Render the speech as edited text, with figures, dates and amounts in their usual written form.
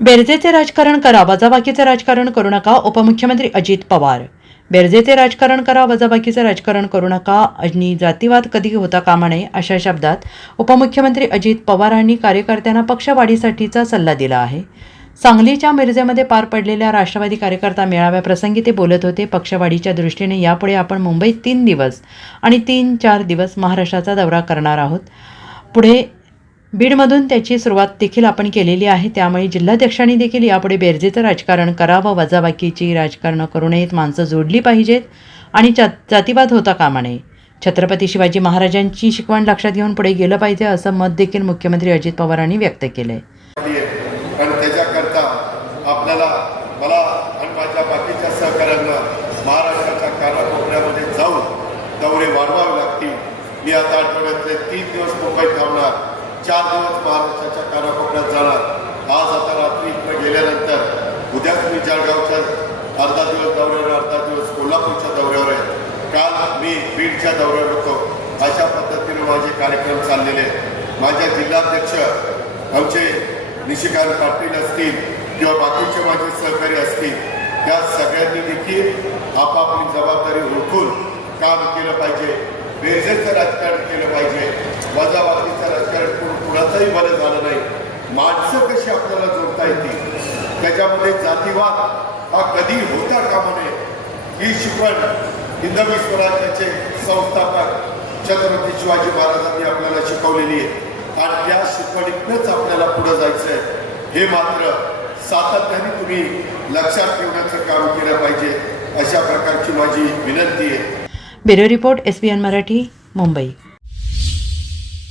बेरजेचे राजकारण करा, वजाबाकीचे राजकारण करू नका. उपमुख्यमंत्री अजित पवार. बेरजेचे राजकारण करा, वजाबाकीचे राजकारण करू नका आणि जातीवाद कधी होता कामा नये अशा शब्दात उपमुख्यमंत्री अजित पवारांनी कार्यकर्त्यांना पक्षवाढीसाठीचा सल्ला दिला आहे. सांगलीच्या मिरजेमध्ये पार पडलेल्या राष्ट्रवादी कार्यकर्ता मेळाव्याप्रसंगी ते बोलत होते. पक्षवाढीच्या दृष्टीने यापुढे आपण मुंबईत 3 दिवस आणि 3-4 दिवस महाराष्ट्राचा दौरा करणार आहोत. पुढे बीडमधून त्याची सुरुवात देखील आपण केलेली आहे. त्यामुळे जिल्हाध्यक्षांनी देखील यापुढे बेरजेचं राजकारण करावं, वजाबाकीची राजकारणं करू नयेत, माणसं जोडली पाहिजेत आणि जातीवाद होता कामा नये. छत्रपती शिवाजी महाराजांची शिकवण लक्षात घेऊन पुढे गेलं पाहिजे असं मत देखील मुख्यमंत्री अजित पवारांनी व्यक्त केलं आहे. पण त्याच्याकरता आपल्याला मला आणि माझ्या बाकीच्या सहकाऱ्यांना महाराष्ट्राच्या कानाकोपऱ्यामध्ये जाऊन दौरे वाढवावे लागतील. मी आता आठवड्यातले 3 दिवस मुंबईत थांबणार, 4 दिवस महाराष्ट्राच्या कानाकोपऱ्यात जाणार. आज आता रात्री इथं गेल्यानंतर उद्याच मी जळगावच्या अर्धा दिवस दौऱ्यावर, अर्धा दिवस कोल्हापूरच्या दौऱ्यावर आहे. काल मी बीडच्या दौऱ्यावर होतो. अशा पद्धतीने माझे कार्यक्रम चाललेले आहेत. माझ्या जिल्हाध्यक्ष आमचे निशिकांत पाटील असतील किंवा बाकीचे माझे सहकारी असतील, त्या सगळ्यांनी देखील आपापली जबाबदारी ओळखून काम केलं पाहिजे. बेरजेचं राजकारण केलं पाहिजे. वजाबाकीचं राजकारण करून कुणाचंही बरं झालं नाही. माणसं कशी आपल्याला जोडता येतील, त्याच्यामध्ये जातीवाद हा कधी होता कामा नये ही शिकवण हिंदवी स्वराज्याचे संस्थापक छत्रपती शिवाजी महाराजांनी आपल्याला शिकवलेली आहे. आणि त्या शिकवणीतूनच आपल्याला पुढे जायचं आहे. हे मात्र सातत्याने तुम्ही लक्षात ठेवण्याचं काम केलं पाहिजे, अशा प्रकारची माझी विनंती आहे. Bureau report, SBN Marathi, Mumbai.